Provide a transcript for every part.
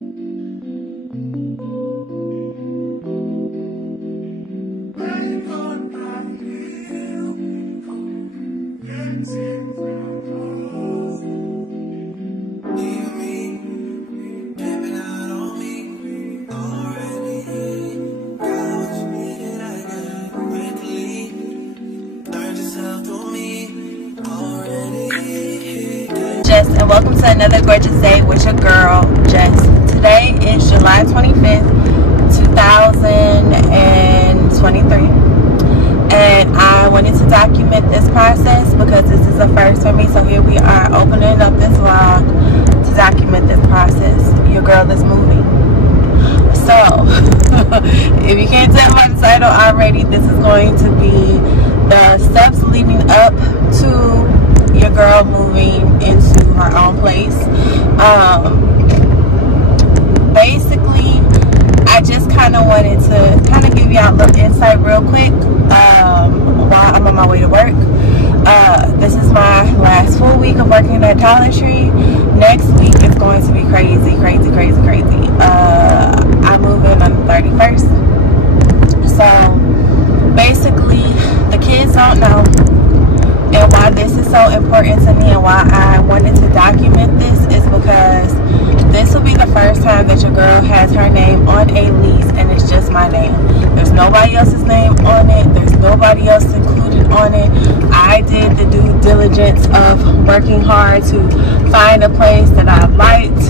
Jess, and welcome to another gorgeous day with your girl Jess. Today is July 25th, 2023, and I wanted to document this process because this is a first for me. So here we are opening up this vlog to document this process. Your girl is moving. So if you can't tell by the title already, this is going to be the steps leading up to your girl moving into her own place. Basically, I just kind of wanted to give y'all a little insight real quick while I'm on my way to work. This is my last full week of working at Dollar Tree. Next week is going to be crazy. I move in on the 31st. So basically, the kids don't know. And why this is so important to me and why I wanted to document this is because this will be the first time that your girl has her name on a lease, and it's just my name. There's nobody else's name on it. There's nobody else included on it. I did the due diligence of working hard to find a place that I liked,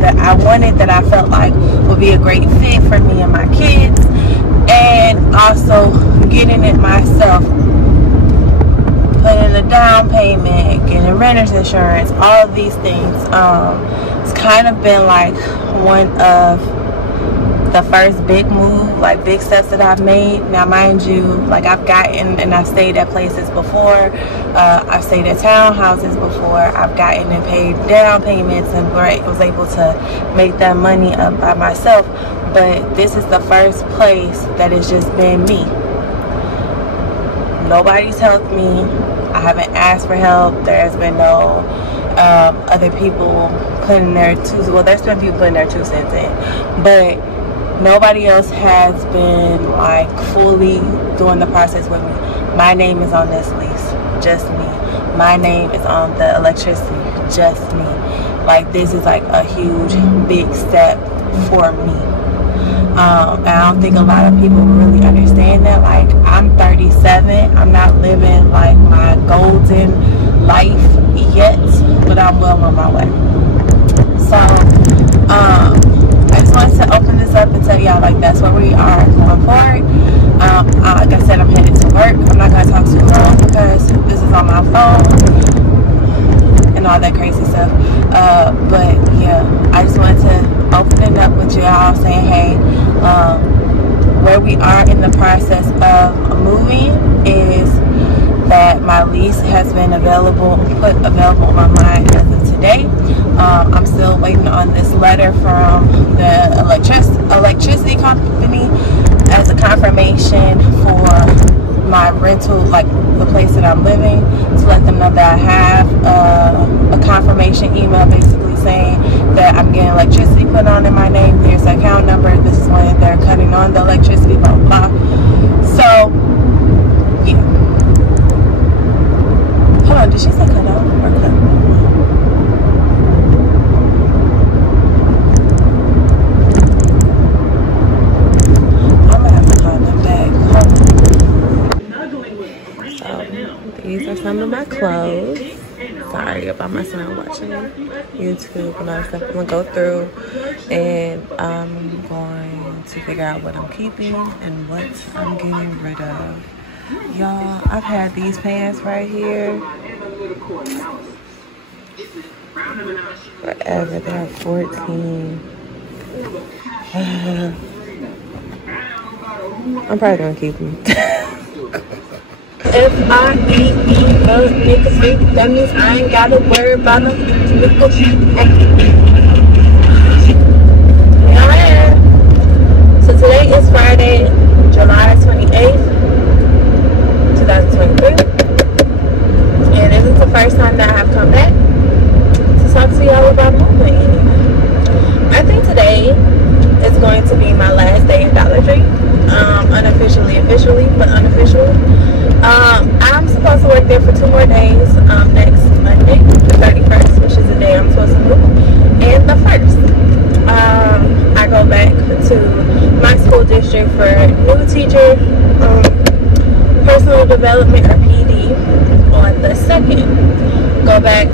that I wanted, that I felt like would be a great fit for me and my kids, and also getting it myself. Putting a down payment, getting renter's insurance, all of these things. It's kind of been like one of the first big move, like big steps that I've made. Now, mind you, like I've gotten and I've stayed at places before. I've stayed at townhouses before. I've gotten and paid down payments and was able to make that money up by myself. But this is the first place that has just been me. Nobody's helped me. I haven't asked for help. There has been no other people putting their there's been people putting their 2 cents in, but nobody else has been like fully doing the process with me. My name is on this lease, just me. My name is on the electricity, just me. Like, this is like a huge, big step for me. And I don't think a lot of people really understand that. Like, I'm 37. I'm not living like my golden life yet, but I'm well on my way. So I just wanted to open this up and tell y'all, like, that's where we are going forward. Like I said, I'm headed to work. I'm not gonna talk too long because this is on my phone and all that crazy stuff. But yeah, I just wanted to open it up with y'all, saying, hey, where we are in the process of moving is that my lease has been put available online as of today. I'm still waiting on this letter from the electricity company as a confirmation for my rental, like the place that I'm living, to let them know that I have a confirmation email basically saying that I'm getting electricity put on in my name. Here's the account number. This is when they're cutting on the electricity, blah, blah, blah. So, yeah. Hold on, did she say cut off or cut? I'm gonna have to call them back. So, these are some of my clothes. Sorry about my son watching YouTube and all that stuff. I'm gonna go through and I'm going to figure out what I'm keeping and what I'm getting rid of. Y'all, I've had these pants right here forever. They're 14. I'm probably gonna keep them. F-R-E-E-O, that means I ain't gotta worry about them. So today is Friday, July 28th, 2023. And this is the first time that I have come back to talk to y'all about moving. I think district for new teacher personal development, or PD, on the 2nd. Go back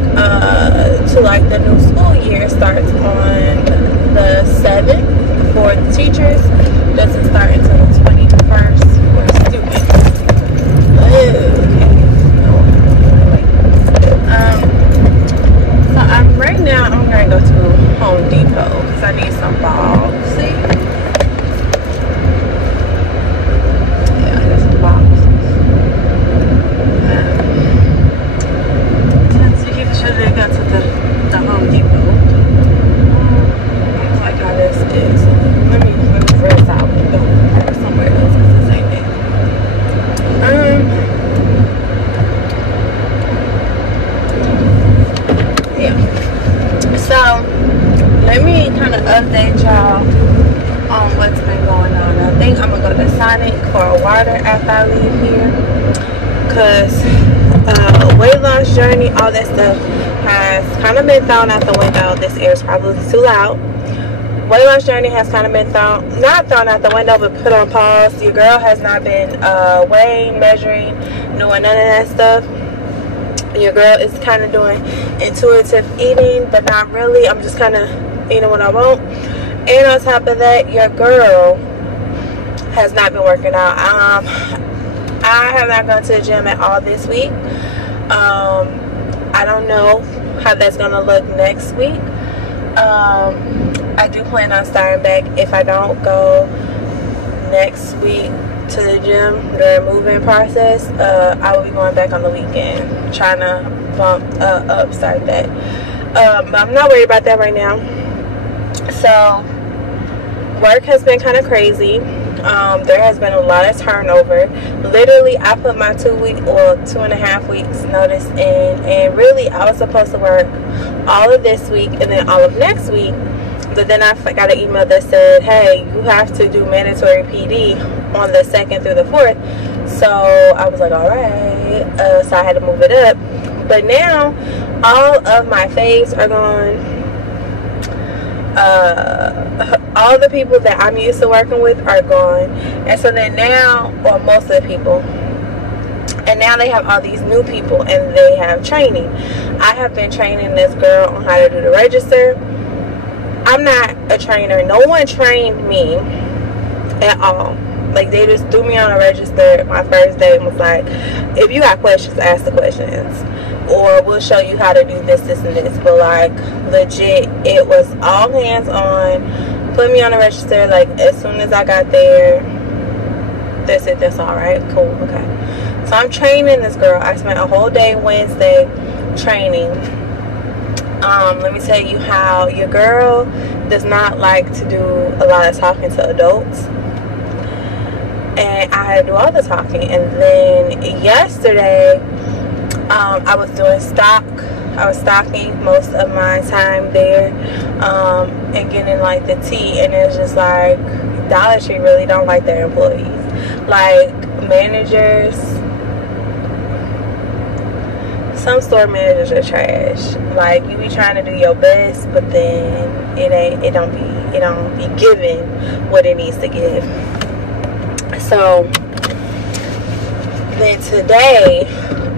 to like the new school year starts on the 7th for the teachers. Doesn't start until the 21st for the students. So right now I'm gonna go to Home Depot because I need some balls. See? Yeah, I got some balls. So you should go to the Home Depot. I don't like how this is. Let me reverse out and go somewhere else because this ain't it. So let me kind of update y'all on what's been going on. I think I'm gonna go to Sonic for a water after I leave here, because weight loss journey, all that stuff has kind of been thrown out the window. This air is probably too loud. Weight loss journey has kind of been not thrown out the window, but put on pause. Your girl has not been weighing, measuring, doing none of that stuff. Your girl is kind of doing intuitive eating, but not really. I'm just kind of eating what I want. And on top of that, your girl has not been working out. I have not gone to the gym at all this week. I don't know how that's gonna look next week. I do plan on starting back. If I don't go next week to the gym during moving process, I will be going back on the weekend, trying to start that. But I'm not worried about that right now. So work has been kind of crazy. There has been a lot of turnover. Literally, I put my 2.5 weeks notice in, and really I was supposed to work all of this week and then all of next week. But then I got an email that said, hey, you have to do mandatory PD on the 2nd through the 4th. So I was like, all right. So I had to move it up. But now all of my faves are gone. All the people that I'm used to working with are gone. And so then now, or most of the people, and now they have all these new people and they have training. I have been training this girl on how to do the register. I'm not a trainer. No one trained me at all. Like, they just threw me on a register my first day and was like, if you got questions, ask the questions, or we'll show you how to do this, this, and this. But like, legit, it was all hands on. Put me on the register. Like, as soon as I got there, that's it. That's all right. Cool. Okay. So I'm training this girl. I spent a whole day Wednesday training. Let me tell you how your girl does not like to do a lot of talking to adults, and I do all the talking. And then yesterday, I was doing stock. I was stocking most of my time there, and getting like the tea. And it's just like, Dollar Tree really don't like their employees. Like, managers, some store managers are trash. Like, you be trying to do your best, but then it don't be giving what it needs to give. So then today,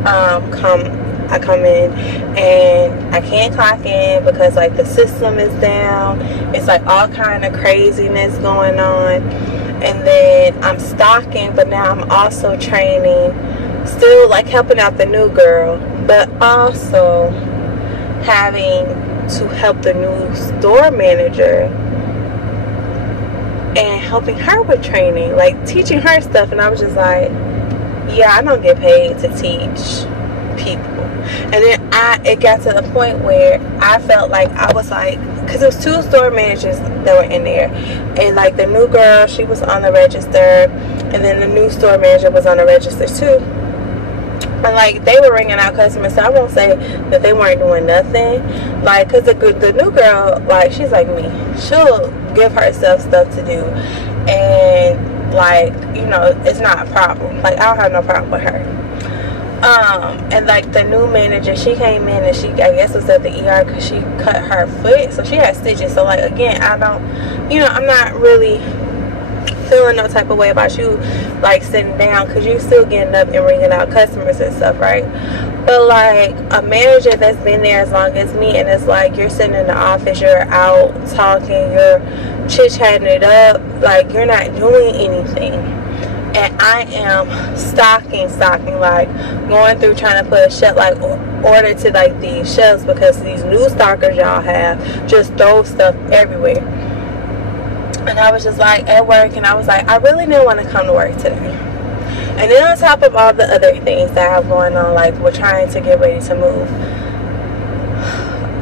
I come in and I can't clock in because like the system is down. It's like all kind of craziness going on. And then I'm stocking, but now I'm also training, still like helping out the new girl, but also having to help the new store manager and helping her with training, like teaching her stuff. And I was just like, yeah, I don't get paid to teach people. And then it got to the point where I felt like I was like, because it was 2 store managers that were in there, and like the new girl, she was on the register, and then the new store manager was on the register too. And like, they were ringing out customers. So I won't say that they weren't doing nothing, like, because the new girl, like, she's like me, she'll give herself stuff to do, and like, you know, it's not a problem. Like, I don't have no problem with her. And like the new manager, she came in and she, I guess, was at the ER because she cut her foot, so she had stitches. So like, again, I don't, you know, I'm not really feeling no type of way about you like sitting down, because you still getting up and ringing out customers and stuff, right? But like a manager that's been there as long as me, and it's like you're sitting in the office, you're out talking, you're chit-chatting it up, like you're not doing anything. And I am stocking, like going through trying to put a shelf, like order to like these shelves, because these new stockers y'all have just throw stuff everywhere. And I was just like at work, and I was like, I really didn't want to come to work today. And then on top of all the other things that I have going on, like we're trying to get ready to move.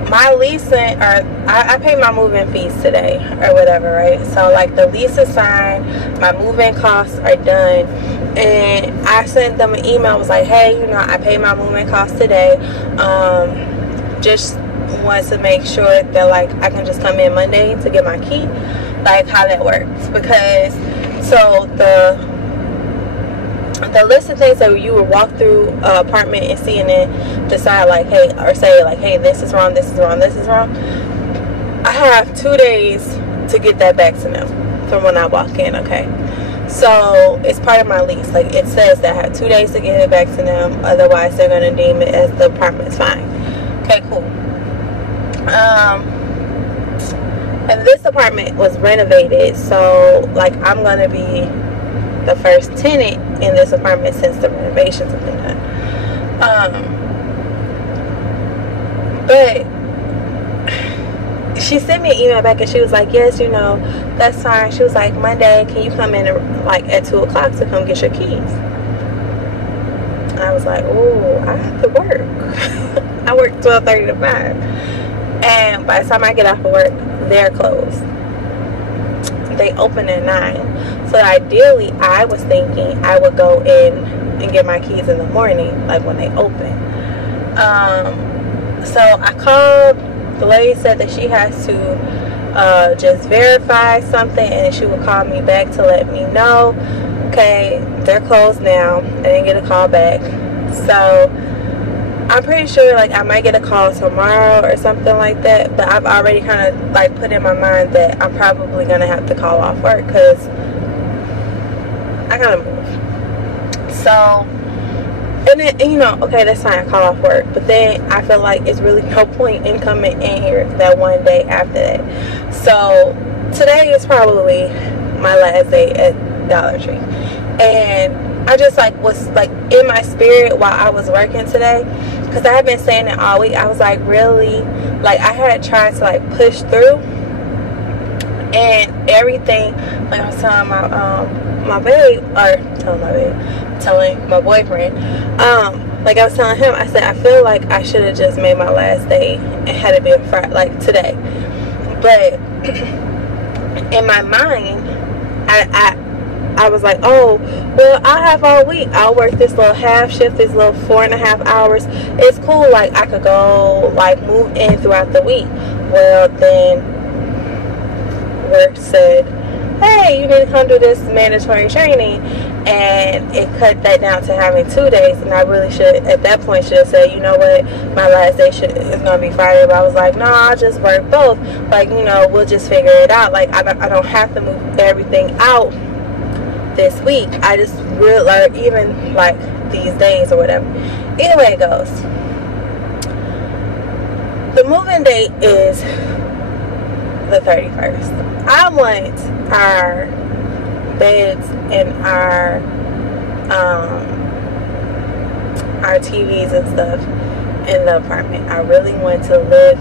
My leasing, or I paid my moving fees today or whatever, right? So like the lease is signed, my moving costs are done, and I sent them an email. I was like, hey, you know, I paid my moving costs today. Just wants to make sure that like I can just come in Monday to get my key, like how that works. Because so the list of things that you would walk through an apartment and see, and then decide like, hey, or say like, hey, this is wrong, this is wrong, this is wrong. I have 2 days to get that back to them from when I walk in, okay? So it's part of my lease. Like it says that I have 2 days to get it back to them, otherwise they're gonna deem it as the apartment's fine. Okay, cool. And this apartment was renovated, so like I'm gonna be the first tenant in this apartment since the renovations have been done. But she sent me an email back, and she was like, yes, you know, that's fine. She was like, Monday, can you come in like at 2 o'clock to come get your keys? I was like, oh, I have to work. I work 12:30 to 5. And by the time I get off of work, they're closed. They open at 9. So ideally, I was thinking I would go in and get my keys in the morning, like when they open. So I called. The lady said that she has to just verify something, and she would call me back to let me know. Okay, they're closed now. I didn't get a call back. So I'm pretty sure like I might get a call tomorrow or something like that. But I've already kind of like put in my mind that I'm probably gonna have to call off work because I gotta move. So, and then, you know, okay, that's fine, I call off work. But then I feel like it's really no point in coming in here that one day after that. So today is probably my last day at Dollar Tree. And I just like was like in my spirit while I was working today, because I have been saying it all week. I was like, really, like I had tried to like push through, and everything, like I was telling my babe, or telling my boyfriend, like I was telling him, I said I feel like I should have just made my last day and had it been Friday, like today. But in my mind, I was like, oh, well, I'll have all week. I'll work this little half shift, this little 4.5 hours. It's cool. Like, I could go, like, move in throughout the week. Well, then work said, hey, you need to come do this mandatory training. And it cut that down to having 2 days. And I really should, at that point, should have said, you know what, my last day is going to be Friday. But I was like, no, I'll just work both. Like, you know, we'll just figure it out. Like, I don't have to move everything out this week. I just really, or even like these days or whatever. Either way it goes, the moving date is the 31st. I want our beds and our TVs and stuff in the apartment. I really want to live,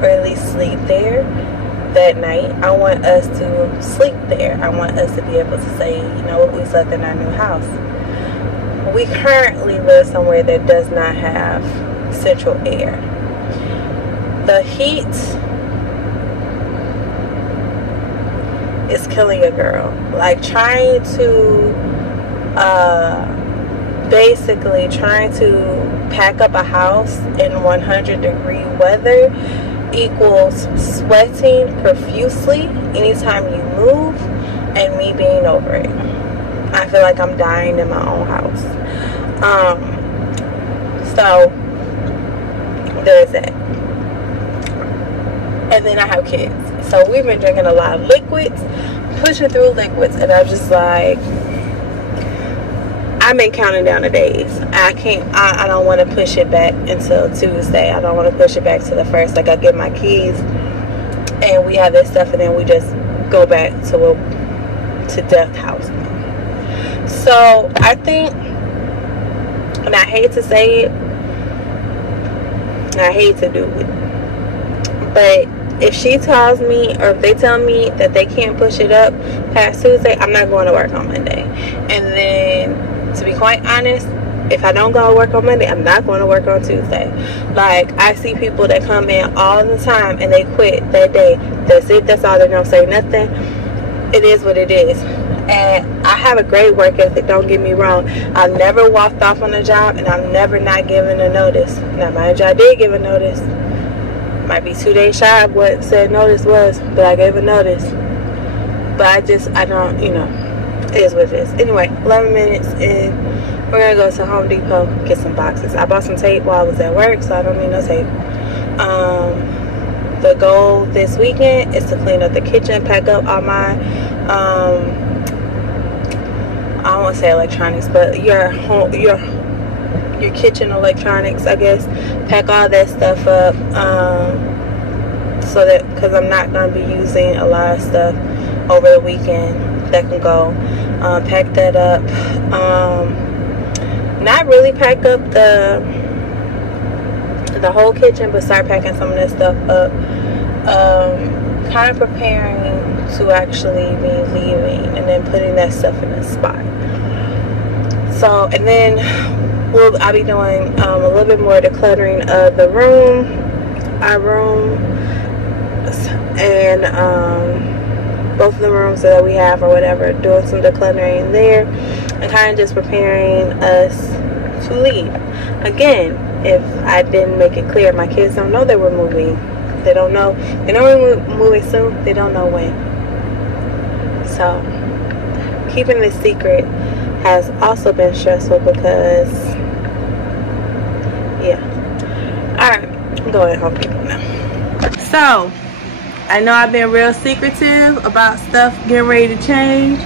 or at least sleep there that night. I want us to sleep there. I want us to be able to say, you know what, we slept in our new house. We currently live somewhere that does not have central air. The heat is killing a girl. Like trying to basically trying to pack up a house in 100-degree weather equals sweating profusely anytime you move, and me being over it. I feel like I'm dying in my own house. So there's that. And then I have kids, so we've been drinking a lot of liquids, pushing through liquids, and I'm just like, I've been counting down the days. I don't want to push it back until Tuesday. I don't want to push it back to the 1st. Like, I get my keys and we have this stuff, and then we just go back to Death House. So I think, and I hate to say it, and I hate to do it, but if she tells me, or if they tell me that they can't push it up past Tuesday, I'm not going to work on Monday. And then, to be quite honest, if I don't go to work on Monday, I'm not going to work on Tuesday. Like, I see people that come in all the time and they quit that day. That's it. That's all. They don't say nothing. It is what it is. And I have a great work ethic, don't get me wrong. I've never walked off on a job, and I've never not given a notice. Now, mind you, I did give a notice. Might be 2 days shy of what said notice was, but I gave a notice. But I don't, you know, it is what it is. Anyway, 11 minutes, and we're going to go to Home Depot, get some boxes. I bought some tape while I was at work, so I don't need no tape. The goal this weekend is to clean up the kitchen, pack up all my, I don't want to say electronics, but your kitchen electronics, I guess. Pack all that stuff up, so that, because I'm not going to be using a lot of stuff over the weekend that can go. Pack that up. Not really pack up the whole kitchen, but start packing some of that stuff up. Kind of preparing to actually be leaving, and then putting that stuff in a spot. So, and then I'll be doing a little bit more decluttering of the room, our room, and both of the rooms that we have or whatever, doing some decluttering there, and kind of just preparing us to leave. Again, if I didn't make it clear, my kids don't know that we're moving. They don't know. They know we're moving soon. They don't know when. So, keeping this secret has also been stressful because, yeah. Alright, I'm going Home Depot now. So, I know I've been real secretive about stuff getting ready to change,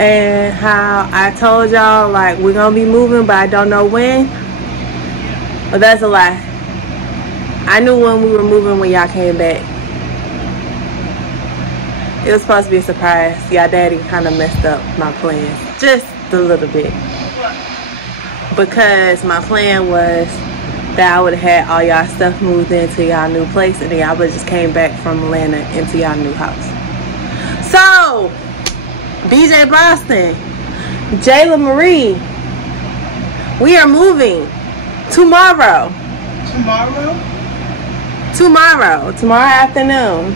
and how I told y'all, like, we're gonna be moving, but I don't know when. But that's a lie. I knew when we were moving when y'all came back. It was supposed to be a surprise. Y'all daddy kind of messed up my plans. Just a little bit. Because my plan was that I would have had all y'all stuff moved into y'all new place, and then y'all would just came back from Atlanta into y'all new house. So, BJ Boston, Jayla Marie, we are moving tomorrow. Tomorrow afternoon.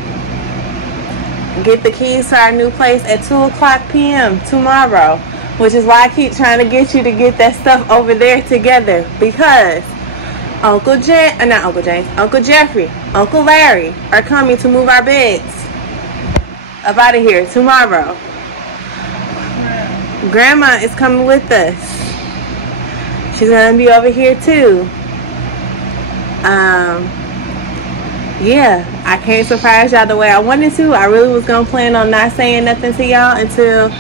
Get the keys to our new place at 2:00 p.m. tomorrow, which is why I keep trying to get you to get that stuff over there together, because Uncle Jeffrey, Uncle Larry are coming to move our beds up out of here tomorrow. Grandma is coming with us. She's gonna be over here too. Yeah, I can't surprise y'all the way I wanted to. I really was gonna plan on not saying nothing to y'all until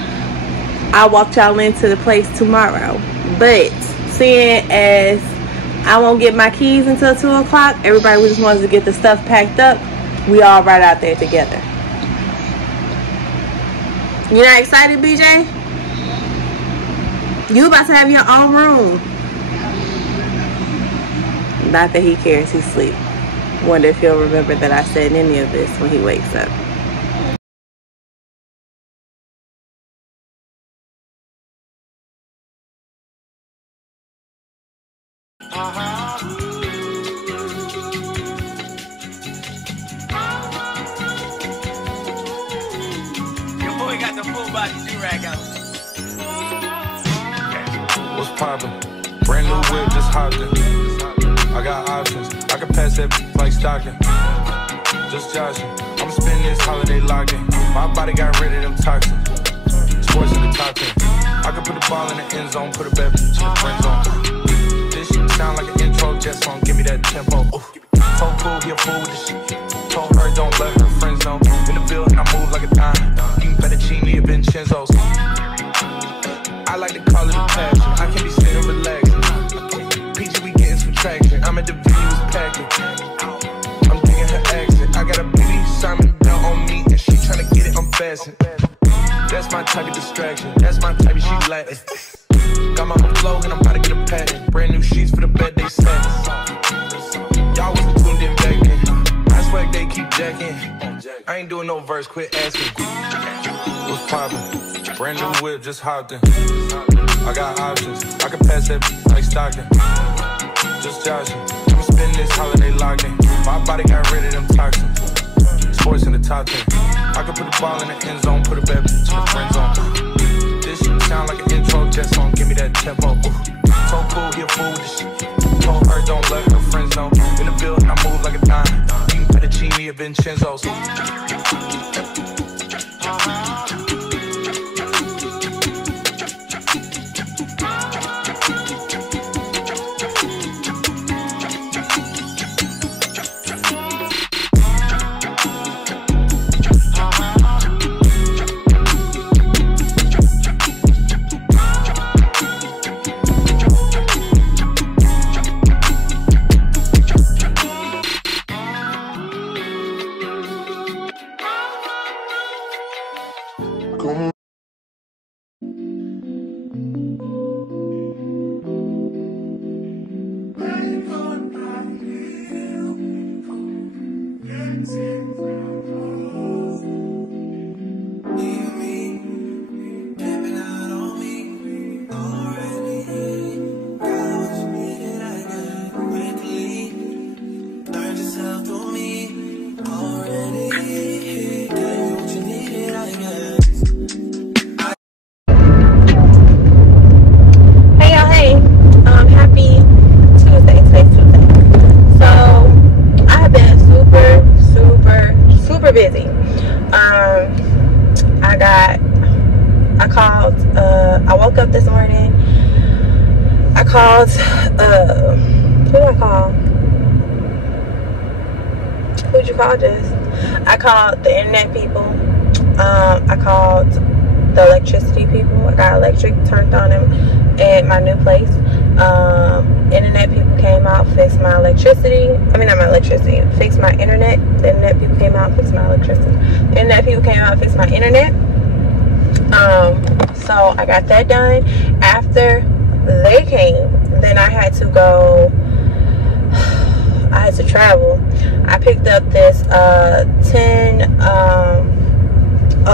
I walked y'all into the place tomorrow. But seeing as I won't get my keys until 2:00, everybody just wants to get the stuff packed up. We all right out there together. You not excited, BJ? You about to have your own room. Not that he cares, he's asleep. Wonder if he'll remember that I said any of this when he wakes up. Your boy got the full body do-rag out. What's poppin'? Brand new whip, just hopped in. I got options. I can pass that like stocking. Just joshing. I'm spending this holiday locking. My body got rid of them toxins. Sports in the top 10. I can put the ball in the end zone, put a bad bitch in the friend zone. This shit sound like an intro Jess song. Give me that tempo. Told cool, he a fool with this shit. Told her don't let her friends know. In the building, I move like a dime. You can bet it. fettuccine and Vincenzo's. I like to call it a passion. I can be sitting relaxing. Peachy, we getting some traction. I'm at the videos packing. I'm digging her accent. I got a beauty Simon belt on me, and she tryna get it unfastened. That's my type of distraction. That's my type of she Latin. Got my flow and I'm about to get a patent. Brand new sheets for the bed they set. Y'all wasn't tuned in back then. I swear they keep jacking. I ain't doing no verse, quit asking. What's poppin'? Brand new whip, just hopped in. I got options. I can pass that like Stockton. Just joshing. I'ma spend this holiday locked in. My body got rid of them toxins. Sports in the top 10. I can put the ball in the end zone, put a bad bitch in the friend zone. This shit sound like an intro Jess song, give me that tempo. So cool, he a fool with this shit. Told her don't let her friends know. In the building, I move like a dime. Eating fettuccine and Vincenzo's. I woke up this morning. I called, who did I call? Who'd you call, Jess? I called the internet people. I called the electricity people. I got electric turned on at my new place. Internet people came out, fixed my electricity. I mean, not my electricity, fixed my internet. The internet people came out, fixed my electricity. The internet people came out, fixed my internet. So I got that done. After they came, then I had to go, I had to travel. I picked up this 10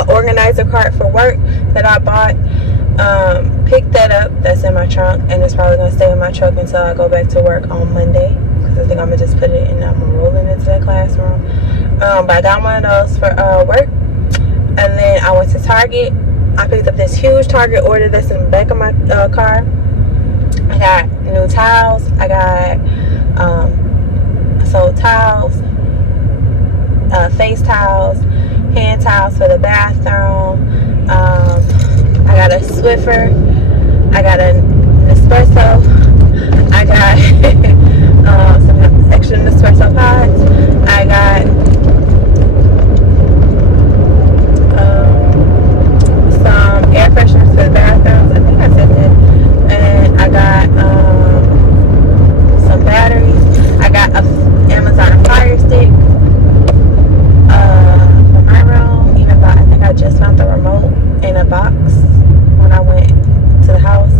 organizer cart for work that I bought. Picked that up. That's in my trunk, and it's probably gonna stay in my truck until I go back to work on Monday, because I think I'm gonna just put it in, I'm gonna roll it into that classroom. But I got one of those for work. And then I went to Target. I picked up this huge Target order that's in the back of my car. I got new towels. I got towels, face towels, hand towels for the bathroom. I got a Swiffer. I got an espresso. I got some extra Nespresso pods. I got some air fresheners for the bathrooms. I think I said that. And I got some batteries. I got a Amazon Fire Stick for my room. Even though I think I just found the remote in a box when I went to the house.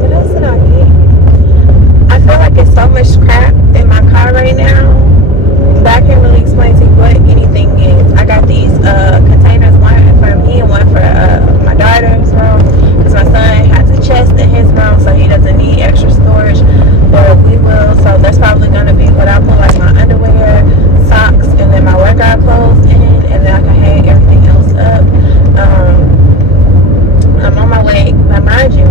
What else did I get? I feel like it's so much crap in my car right now that I can't really explain to you what anything is. I got these containers, one for me and one for my daughter's room, because my son has a chest in his room, so he doesn't need extra storage, but we will. So that's probably going to be what I put, like my underwear, socks, and then my workout clothes in, and then I can hang everything else up. I'm on my way, but mind you,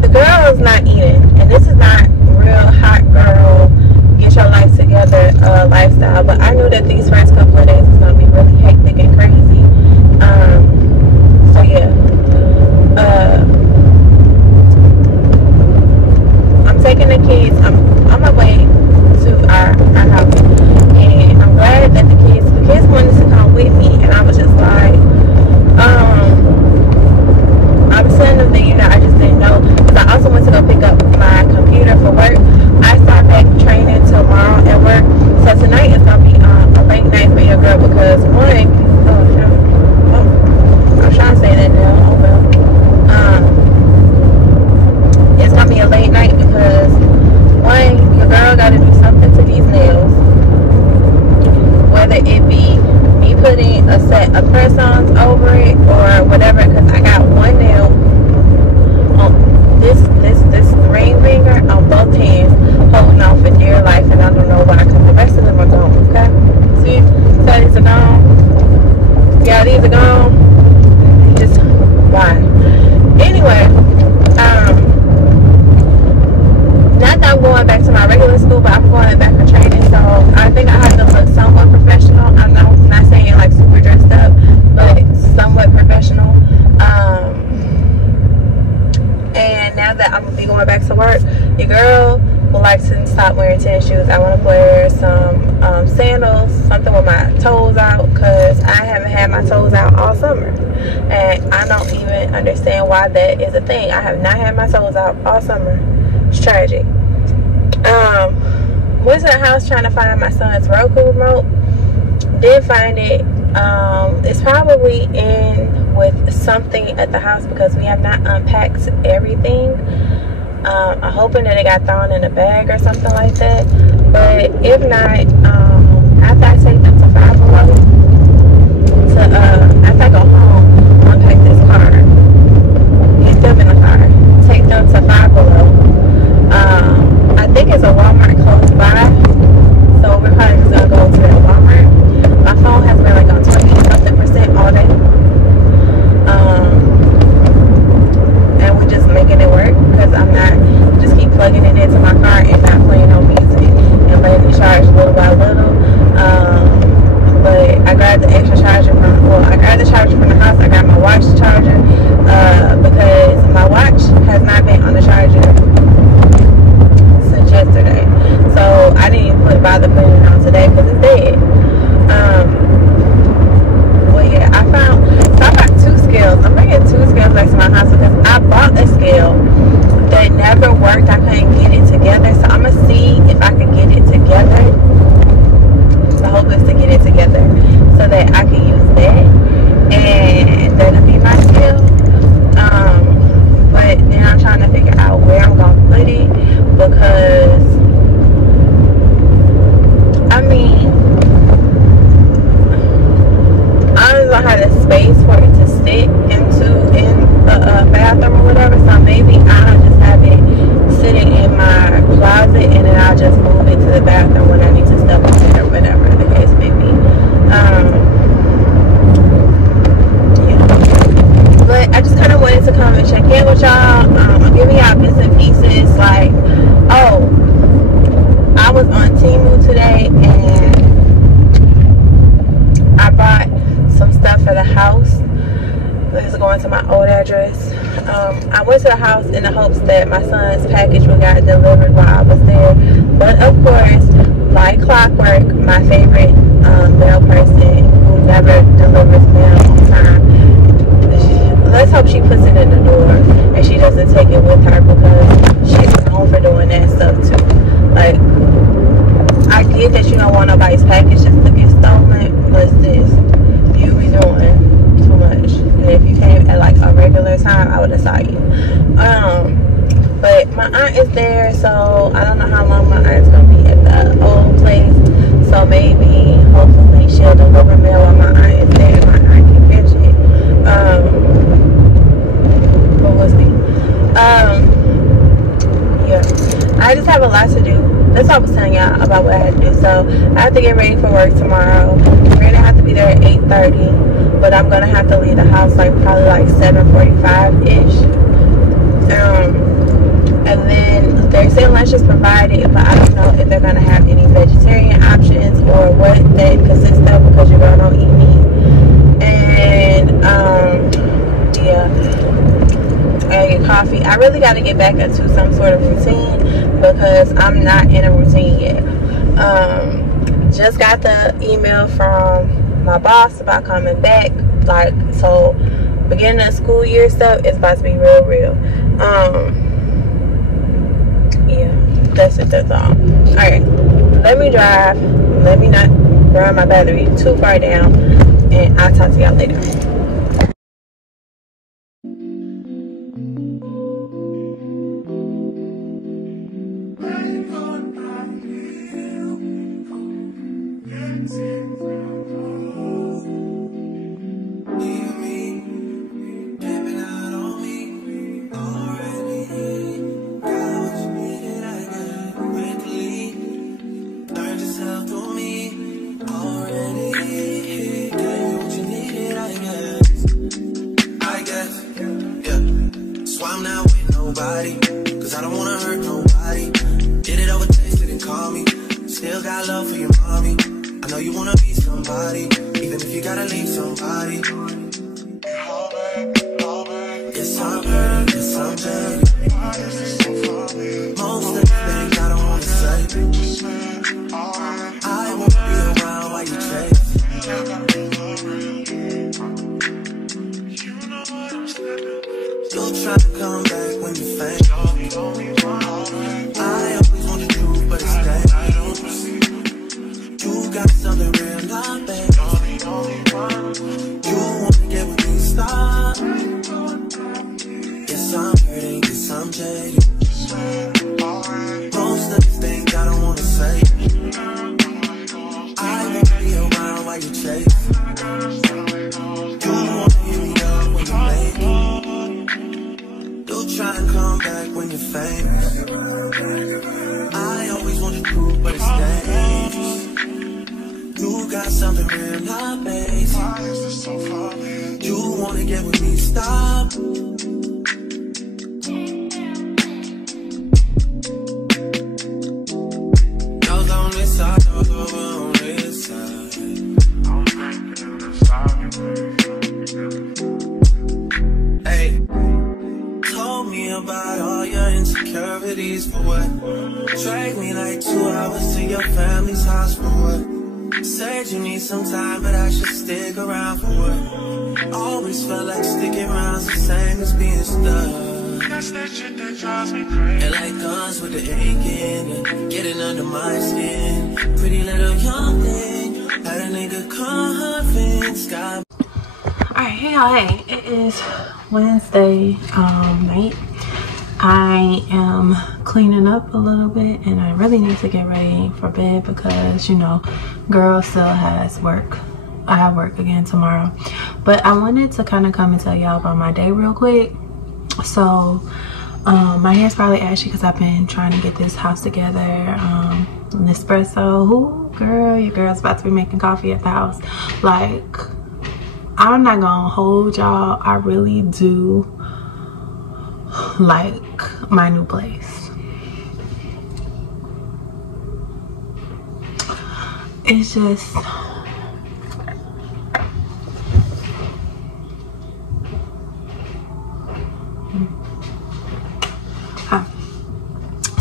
the girl is not eating, and this is not real hot girl get your life together lifestyle, but I knew that these first couple of days was going to be really hectic and crazy. So yeah, I'm taking the kids, I'm on my way to our house, and I'm glad that the kids wanted to come with me, and I'm a press-ons over it or whatever, because I got one nail on this ring finger on both hands holding on for dear life, and I don't know why, because the rest of them are gone. Okay, see, so these are gone. Yeah, these are gone. Just why? Anyway, not that I'm going back to my regular school, but I'm going back for training, so I think I have to look somewhat professional. I'm not saying like super dressed up, but somewhat professional. And now that I'm gonna be going back to work, your girl would like to stop wearing tennis shoes. I want to wear some sandals, something with my toes out, because I haven't had my toes out all summer, and I don't even understand why that is a thing. I have not had my toes out all summer. It's tragic. Went to the house trying to find my son's Roku remote. Did find it. It's probably in with something at the house because we have not unpacked everything. I'm hoping that it got thrown in a bag or something like that. But if not, after I take them to Five Below, after I go home, unpack this car, get them in the car, take them to Five Below. I think it's a Walmart close by, so we're probably just gonna go to the Walmart. My phone has been like on 20-something% all day, and we're just making it work because I'm not just keep plugging it into my car and not playing no music and letting it charge little by little. But I grabbed the extra charger I grabbed the charger from the house. I got my watch charger because my watch has not been on the charger yesterday, so I didn't even bother putting it on today because it's dead. Well, yeah, I got 2 scales. I'm bringing 2 scales back to my house because I bought a scale that never worked. I couldn't get it together, so I'm gonna see if I can get it together. The hope is to get it together so that I can use that, and that'll be my scale. But then I'm trying to figure out where I'm gonna put it, because I mean, I don't have the space for it to sit in the bathroom or whatever, so maybe I'll just have it sitting in my closet and then I'll just move it to the bathroom when I need to step in it or whatever the case may be. Yeah. But I just kind of wanted to come and check in with y'all. I'm giving y'all bits and pieces, like, oh, I was on Temu today and I bought some stuff for the house. This is going to my old address. I went to the house in the hopes that my son's package would get delivered while I was there. But of course, like clockwork, my favorite mail person who never delivers mail on time, let's hope she puts it in the door and she doesn't take it with her, because she's known for doing that stuff too. Like, I get that you don't want nobody's packages to get stolen, but this, you be doing too much. And if you came at like a regular time, I would have saw you. But my aunt is there, so I don't know how long my aunt's gonna be at the old place. So maybe, hopefully, she'll deliver mail while my aunt is there. My aunt can fetch it. But we'll see. Yeah, I just have a lot to do. That's all I was telling y'all about what I had to do. So I have to get ready for work tomorrow. We're gonna have to be there at 8:30, but I'm gonna have to leave the house like probably like 7:45-ish. And then they're saying lunch is provided, but I don't know if they're gonna have any vegetarian options or what that consists of, because your girl don't eat meat. And yeah, I gotta get coffee. I really gotta get back into some sort of routine because I'm not in a routine yet. Just got the email from my boss about coming back. Like, so beginning of school year stuff is about to be real. Yeah, that's it, that's all. Alright, let me drive. Let me not run my battery too far down, and I'll talk to y'all later. got love for your mommy. I know you wanna be somebody, even if you gotta leave somebody. Yes, I'm hurting, yes, I'm jaded. Most of the things I don't wanna say. I won't be around while you chase. You'll try to come back when you faint. I always want the truth, but it's dangerous. You got something real, not bad. You wanna get with me, stop. Yes, I'm hurting, yes, I'm jaded. Most of these things I don't wanna say. I won't be around while you chase. You wanna hear me up when you make it. You'll try and come back when you're famous. I always want the truth, but it's dangerous. You got something real, not basic. You wanna get with me, stop. Those on this side, those over on this side. Hey, told me about all your insecurities for what? Drag me like 2 hours to your family's house for what? Said you need some time, but I should stick around for what? Always felt like sticking around's the same as being stuck. That's that shit that drives me crazy. And like guns with the aching and getting under my skin. Pretty little young thing, had a nigga convinced. Got Alright, hey y'all, hey, it is Wednesday night. I am cleaning up a little bit and I really need to get ready for bed because, you know, girl still has work. I have work again tomorrow. But I wanted to kind of come and tell y'all about my day real quick. So, my hair's probably ashy because I've been trying to get this house together. Nespresso. Ooh, girl, your girl's about to be making coffee at the house. Like, I'm not gonna hold y'all. I really do like my new place. It's just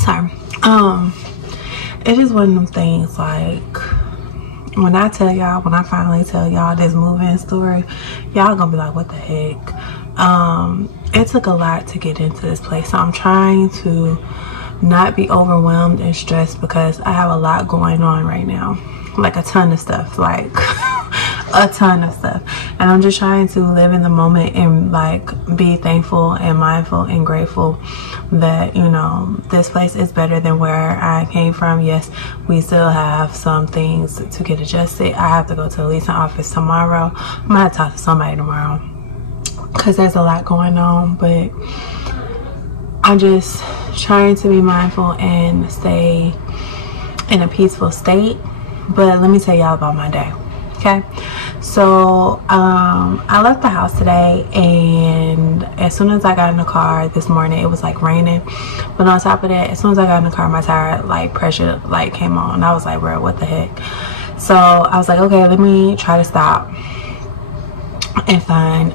sorry. It is one of them things, like when I finally tell y'all this moving story, y'all gonna be like, what the heck? It took a lot to get into this place, so I'm trying to not be overwhelmed and stressed because I have a lot going on right now, like a ton of stuff, like a ton of stuff, and I'm just trying to live in the moment and like be thankful and mindful and grateful that, you know, this place is better than where I came from. Yes, we still have some things to get adjusted. I have to go to the leasing office tomorrow. I'm gonna have to talk to somebody tomorrow because there's a lot going on, but I'm just trying to be mindful and stay in a peaceful state. But let me tell y'all about my day, okay? So I left the house today, and as soon as I got in the car this morning, it was like raining, but on top of that, as soon as I got in the car, my tire like pressure like came on. I was like, bro, what the heck? So I was like, okay, let me try to stop and find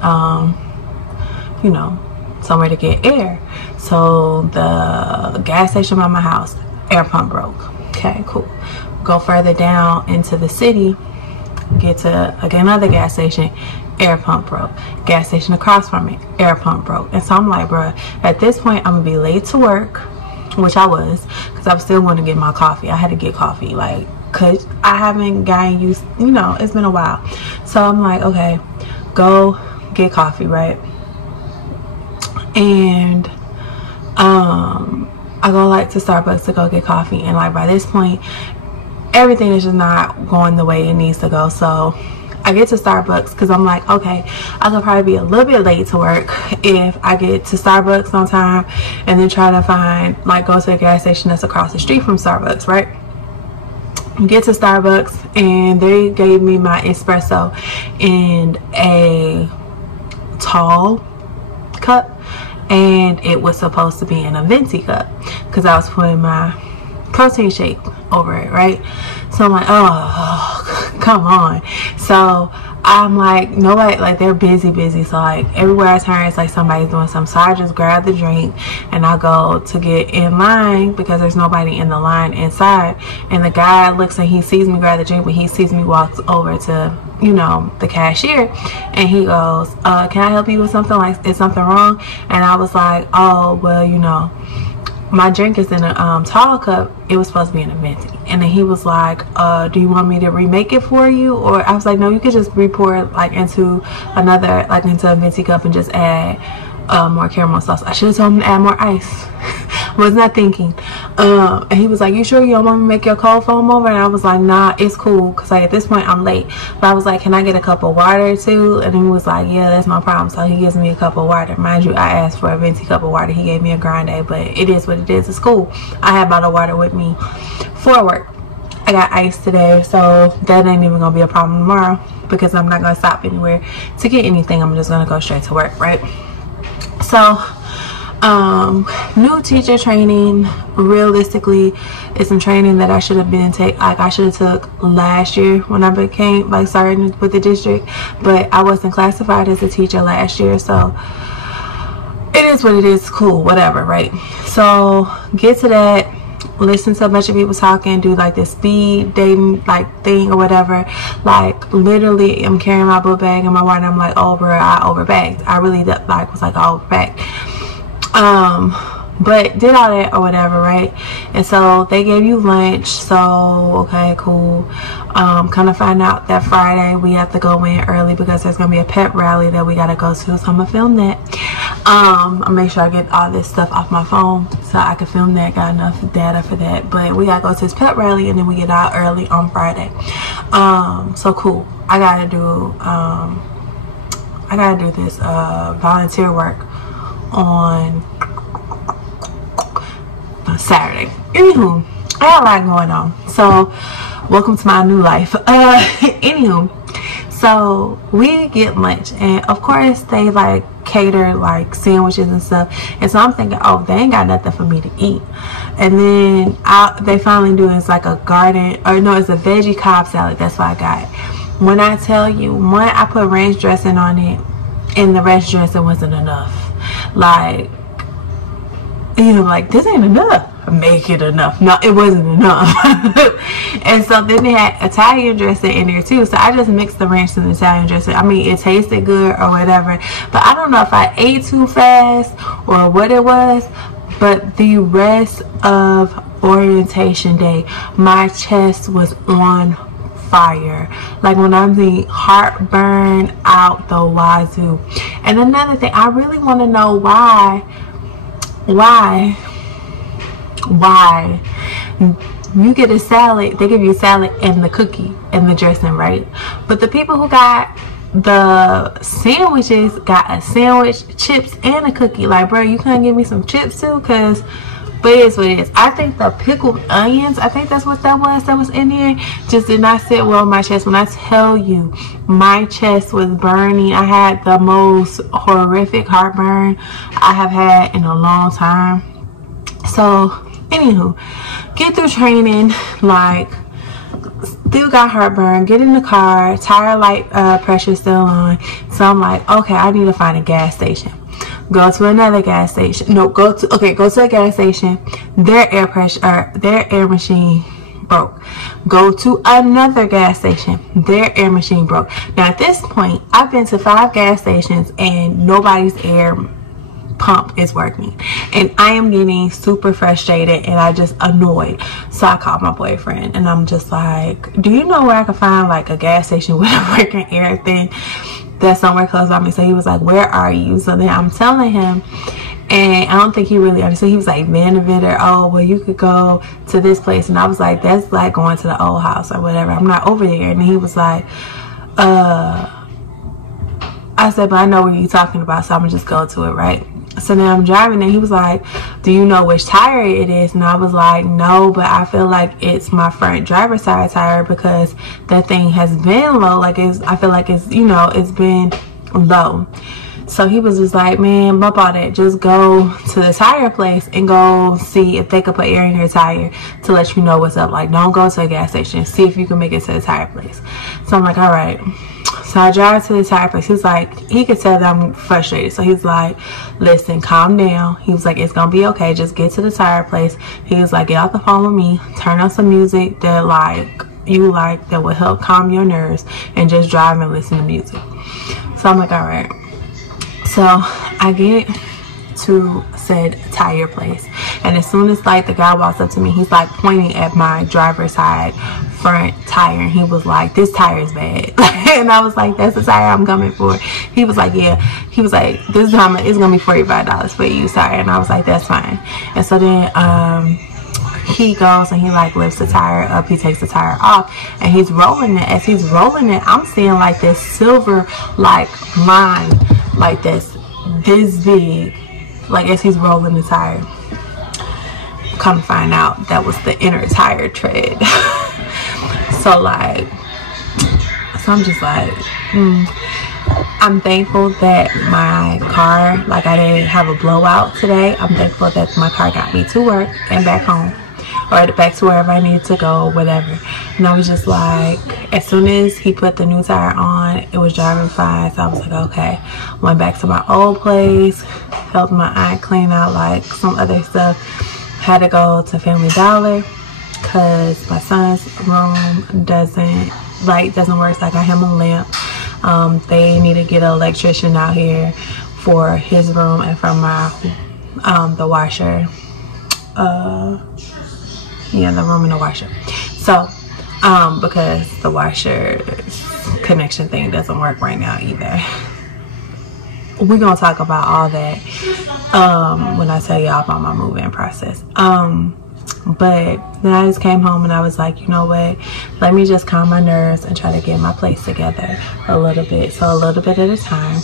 you know, somewhere to get air. So the gas station by my house, air pump broke. Okay, cool. Go further down into the city, get to another gas station, air pump broke. Gas station across from it, air pump broke. And so I'm like, bruh, at this point I'm gonna be late to work, which I was, because I was still wanting to get my coffee. I had to get coffee, like, cause I haven't gotten used, you know, it's been a while. So I'm like, okay, go get coffee, right? And I go like to Starbucks to go get coffee, and like by this point everything is just not going the way it needs to go. So I get to Starbucks because I'm like, okay, I could probably be a little bit late to work if I get to Starbucks on time and then try to find, like, go to a gas station that's across the street from Starbucks, right? Get to Starbucks and they gave me my espresso in a tall cup, and it was supposed to be in a venti cup because I was putting my protein shake over it, right? So I'm like, oh, come on. So I'm like, nobody, like, they're busy. So like everywhere I turn, it's like somebody's doing something. So I just grab the drink and I go to get in line because there's nobody in the line inside. And the guy looks and he sees me grab the drink, but he sees me walk over to, you know, the cashier, and he goes, can I help you with something? Like, is something wrong? And I was like, oh, well, you know, my drink is in a tall cup. It was supposed to be in a venti. And then he was like, do you want me to remake it for you? Or I was like, no, you could just re-pour it like into another, like into a venti cup and just add more caramel sauce. I should have told him to add more ice. Was not thinking. And he was like, you sure you don't want me to make your cold foam over? And I was like, nah, it's cool, because like at this point I'm late. But I was like, can I get a cup of water too? And he was like, yeah, that's no problem. So he gives me a cup of water. Mind you, I asked for a venti cup of water. He gave me a grande, but it is what it is. It's cool. I had bottled water with me for work. I got ice today, so that ain't even gonna be a problem tomorrow, because I'm not gonna stop anywhere to get anything. I'm just gonna go straight to work, right? So new teacher training, realistically, it's some training that I should have been I should have took last year when I became, like, starting with the district, but I wasn't classified as a teacher last year, so it is what it is. Cool, whatever, right? So get to that, listen to a bunch of people talking, do like this speed dating like thing or whatever. Like literally I'm carrying my book bag and my water, and I'm like, oh bro, I overbagged. I really like was like overbagged. But did all that or whatever, right? And so they gave you lunch, so okay, cool. Kind of find out that Friday we have to go in early because there's gonna be a pep rally that we gotta go to, so I'm gonna film that. I'll make sure I get all this stuff off my phone so I can film that. Got enough data for that. But we gotta go to this pep rally and then we get out early on Friday. So cool. I gotta do this volunteer work on Saturday. Anywho, I have a lot going on, so welcome to my new life. Anywho, so we get lunch, and of course they like cater like sandwiches and stuff, and so I'm thinking, oh, they ain't got nothing for me to eat. And then they finally do, it's like a garden, or no, it's a veggie Cobb salad. That's what I got. When I tell you, one, I put ranch dressing on it, and the ranch dressing wasn't enough. Like, you know, like, this ain't enough. Make it enough. No, it wasn't enough. And so then they had Italian dressing in there too, so I just mixed the ranch and the Italian dressing. I mean, it tasted good or whatever, but I don't know if I ate too fast or what it was. But the rest of orientation day, my chest was on fire. Like, when I'm the heartburn out the wazoo. And another thing, I really want to know why you get a salad, they give you a salad and the cookie and the dressing, right? But the people who got the sandwiches got a sandwich, chips, and a cookie. Like, bro, you can't give me some chips too? Because, but it is what it is. I think the pickled onions, I think that's what that was in there, just did not sit well on my chest. When I tell you, my chest was burning. I had the most horrific heartburn I have had in a long time. So anywho, get through training, like, still got heartburn, get in the car, tire light pressure still on. So I'm like, okay, I need to find a gas station. Go to another gas station. No, go to a gas station. Their air machine broke. Go to another gas station. Their air machine broke. Now at this point, I've been to 5 gas stations and nobody's air pump is working, and I am getting super frustrated and I just annoyed. So I called my boyfriend and I'm just like, do you know where I can find like a gas station with a working air thing that's somewhere close by me? So he was like, where are you? So then I'm telling him, and I don't think he really understood. He was like, Vanderbilt, or oh, well, you could go to this place. And I was like, that's like going to the old house or whatever. I'm not over there. And he was like, I said, but I know what you're talking about, so I'm gonna just go to it, right? So now I'm driving and he was like, do you know which tire it is? And I was like, no, but I feel like it's my front driver's side tire because that thing has been low. Like, I feel like it's, you know, it's been low. So he was just like, man, bump all that. Just go to the tire place and go see if they could put air in your tire to let you know what's up. Like, don't go to a gas station. See if you can make it to the tire place. So I'm like, all right. So I drive to the tire place. He's like, he could tell that I'm frustrated. So he's like, listen, calm down. He was like, it's going to be okay. Just get to the tire place. He was like, get off the phone with me. Turn on some music that that will help calm your nerves, and just drive and listen to music. So I'm like, all right. So I get to said tire place, and as soon as like the guy walks up to me, he's like pointing at my driver's side front tire, and he was like, this tire is bad. And I was like, that's the tire I'm coming for. He was like, yeah. He was like, this time it's gonna be $45 for you, tire. And I was like, that's fine. And so then he goes and he like lifts the tire up. He takes the tire off and he's rolling it. As he's rolling it, I'm seeing like this silver like line like this big, like as he's rolling the tire. Come to find out that was the inner tire tread. So I'm just like, I'm thankful that my car, like I didn't have a blowout today. I'm thankful that my car got me to work and back home, or back to wherever I needed to go, whatever. And I was just like, as soon as he put the new tire on, it was driving fine. So I was like, okay. Went back to my old place, helped my aunt clean out like some other stuff. Had to go to Family Dollar because my son's room doesn't work. So I got him a lamp. They need to get an electrician out here for his room and for my the washer. Yeah, the room and the washer. So because the washer connection thing doesn't work right now either. We're gonna talk about all that when I tell y'all about my moving process. But then I just came home and I was like, you know what, let me just calm my nerves and try to get my place together a little bit. So a little bit at a time.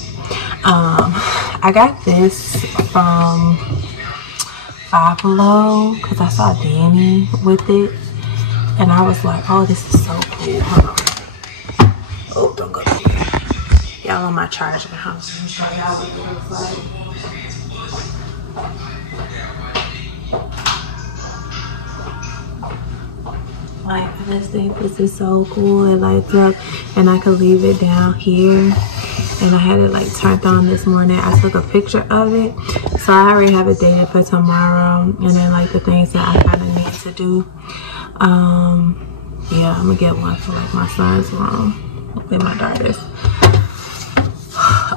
I got this from Five Below because I saw Danny with it and I was like, oh, this is so cool. Hold on. Oh, don't go there. Y'all on my charger house. Let me show y'all what it looks like. Like, this thing, this is so cool. It lights up and I could leave it down here. And I had it like turned on this morning. I took a picture of it. So I already have it dated for tomorrow. And then like the things that I kind of need to do. Yeah, I'm gonna get one for like my son's room with my daughter's.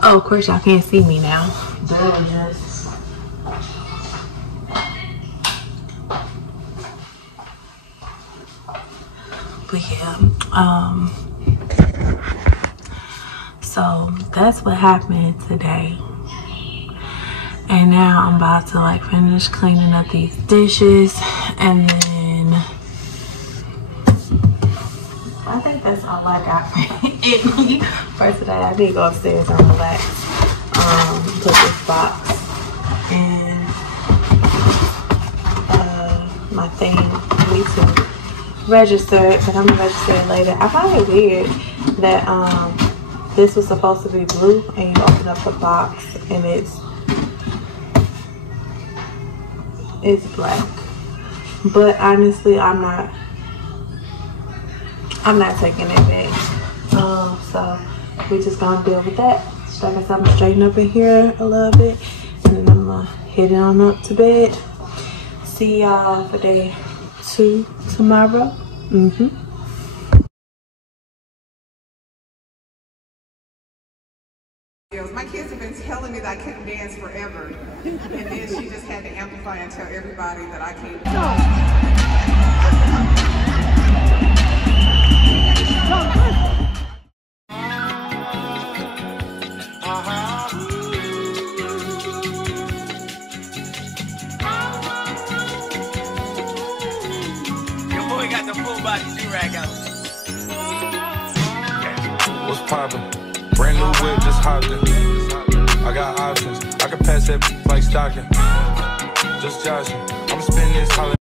Oh, of course y'all can't see me now. Gorjess. But yeah, so that's what happened today. And now I'm about to like finish cleaning up these dishes, and then I think that's all I got for today. I need to go upstairs and relax. Put this box and my thing. I need to register it, but I'm gonna register it later. I find it weird that this was supposed to be blue and you open up the box and it's black. But honestly, I'm not taking it back. So we just gonna deal with that. So like I said, I'm gonna straighten up in here a little bit and then I'm gonna head on up to bed. See y'all for day 2 tomorrow. My kids have been telling me that I couldn't dance forever, and then she just had to amplify and tell everybody that I can't Your boy got the full body do-rag out. What's poppin'? Brand new whip, just hopped in. I got options. I can pass that like stocking. Just joshing. I'm spending this holiday.